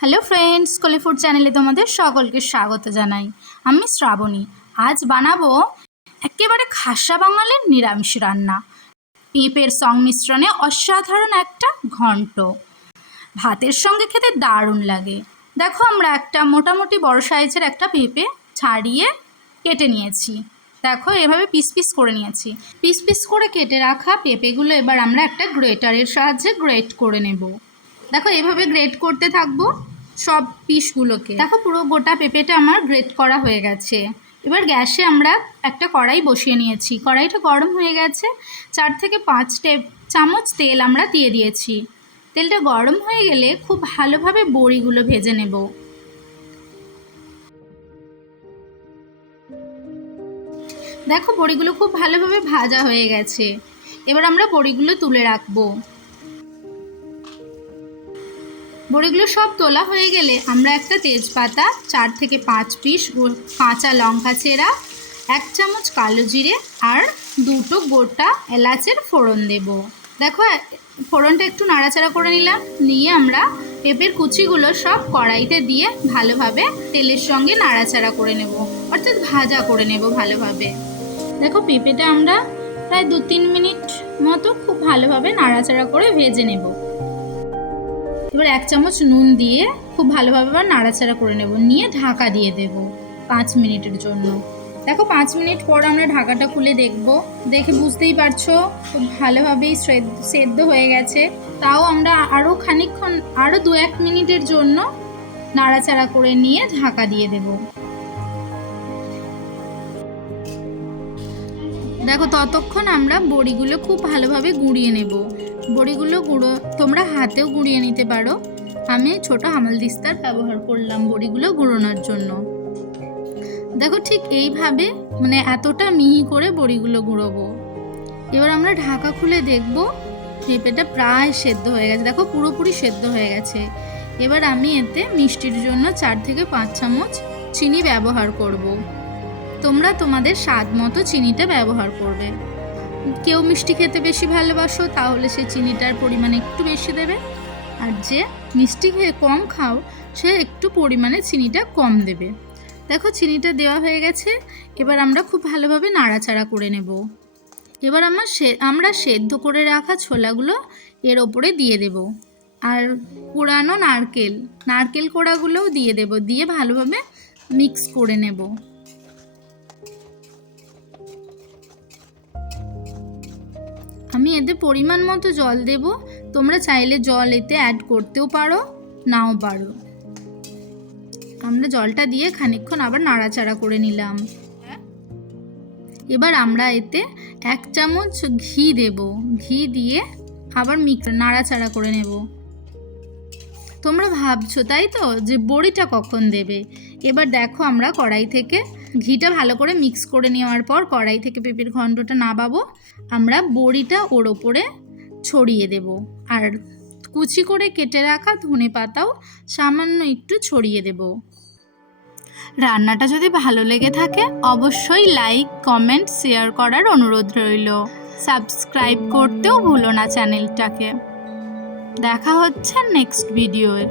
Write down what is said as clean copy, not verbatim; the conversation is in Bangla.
হ্যালো ফ্রেন্ডস, কোলি ফুড চ্যানেলে তোমাদের সকলকে স্বাগত জানাই। আমি শ্রাবণী। আজ বানাবো একেবারে খাসা বাঙালির নিরামিষ রান্না, পেঁপের সংমিশ্রণে অসাধারণ একটা ঘন্ট। ভাতের সঙ্গে খেতে দারুণ লাগে। দেখো, আমরা একটা মোটামুটি বড় সাইজের একটা পেঁপে ছাড়িয়ে কেটে নিয়েছি। দেখো, এভাবে পিস পিস করে নিয়েছি। পিস পিস করে কেটে রাখা পেঁপেগুলো এবার আমরা একটা গ্রেটারের সাহায্যে গ্রেট করে নেব। দেখো, এভাবে গ্রেট করতে থাকবো সব পিসগুলোকে। দেখো, পুরো গোটা পেঁপেটা আমার গ্রেট করা হয়ে গেছে। এবার গ্যাসে আমরা একটা কড়াই বসিয়ে নিয়েছি। কড়াইটা গরম হয়ে গেছে। 4 থেকে 5 চামচ তেল আমরা দিয়ে দিয়েছি। তেলটা গরম হয়ে গেলে খুব ভালোভাবে বড়িগুলো ভেজে নেব। দেখো, বড়িগুলো খুব ভালোভাবে ভাজা হয়ে গেছে। এবার আমরা বড়িগুলো তুলে রাখবো। বড়িগুলো সব তোলা হয়ে গেলে আমরা একটা তেজপাতা, 4 থেকে 5 পিস কাঁচা লঙ্কা চেরা, 1 চামচ কালো জিরে আর 2টো গোটা এলাচের ফোড়ন দেব। দেখো, ফোড়নটা একটু নাড়াচাড়া করে নিয়ে আমরা পেঁপের কুচিগুলো সব কড়াইতে দিয়ে ভালোভাবে তেলের সঙ্গে নাড়াচাড়া করে নেব, অর্থাৎ ভাজা করে নেব ভালোভাবে। দেখো, পেঁপেটা আমরা প্রায় 2-3 মিনিট মতো খুব ভালোভাবে নাড়াচাড়া করে ভেজে নেব। এবার 1 চামচ নুন দিয়ে খুব ভালোভাবে আবার নাড়াচাড়া করে নেব, নিয়ে ঢাকা দিয়ে দেব 5 মিনিটের জন্য। দেখো, 5 মিনিট পর আমরা ঢাকাটা খুলে দেখে বুঝতেই পারছো খুব ভালোভাবেই সেদ্ধ হয়ে গেছে। তাও আমরা আরও খানিকক্ষণ, আরও 2-1 মিনিটের জন্য নাড়াচাড়া করে নিয়ে ঢাকা দিয়ে দেব। দেখো, ততক্ষণ আমরা বড়িগুলো খুব ভালোভাবে গুঁড়িয়ে নেব। বড়িগুলো তোমরা হাতেও গুঁড়িয়ে নিতে পারো। আমি ছোট হামালদিস্তার ব্যবহার করলাম বড়িগুলো গুঁড়োনোর জন্য। দেখো, ঠিক এইভাবে এতটা মিহি করে বড়িগুলো গুঁড়োবো। এবার আমরা ঢাকা খুলে দেখব পেঁপেটা প্রায় সেদ্ধ হয়ে গেছে। দেখো, পুরোপুরি সেদ্ধ হয়ে গেছে। এবার আমি এতে মিষ্টির জন্য 4 থেকে 5 চামচ চিনি ব্যবহার করব। তোমরা তোমাদের স্বাদ মতো চিনিটা ব্যবহার করবে। কেউ মিষ্টি খেতে বেশি ভালোবাসো তাহলে সেই চিনিটার পরিমাণ একটু বেশি দেবে, আর যে মিষ্টি খেয়ে কম খাও সে একটু পরিমাণে চিনিটা কম দেবে। দেখো, চিনিটা দেওয়া হয়ে গেছে। এবার আমরা খুব ভালোভাবে নাড়াচাড়া করে নেব। এবার আমরা সেদ্ধ করে রাখা ছোলাগুলো এর ওপরে দিয়ে দেব, আর কোড়ানো নারকেল কোড়াগুলোও দিয়ে দেব, দিয়ে ভালোভাবে মিক্স করে নেব। আমি এতে পরিমাণ মতো জল দেব। তোমরা চাইলে জল এতে অ্যাড করতেও পারো, নাও পারো। আমরা জলটা দিয়ে খানিকক্ষণ আবার নাড়াচাড়া করে নিলাম। এবার আমরা এতে 1 চামচ ঘি দেব। ঘি দিয়ে আবার নাড়াচাড়া করে নেব। তোমরা ভাবছো তাই তো যে বড়িটা কখন দেবে। এবার দেখো, আমরা কড়াই থেকে ঘিটা ভালো করে মিক্স করে নেওয়ার পর কড়াই থেকে পেঁপের ঘন্টটা নামাবো। আমরা বড়িটা ওর ওপরে ছড়িয়ে দেব, আর কুচি করে কেটে রাখা ধনেপাতাও সামান্য একটু ছড়িয়ে দেব। রান্নাটা যদি ভালো লেগে থাকে অবশ্যই লাইক, কমেন্ট, শেয়ার করার অনুরোধ রইল। সাবস্ক্রাইব করতেও ভুলো না চ্যানেলটাকে। দেখা হচ্ছে নেক্সট ভিডিওয়ে।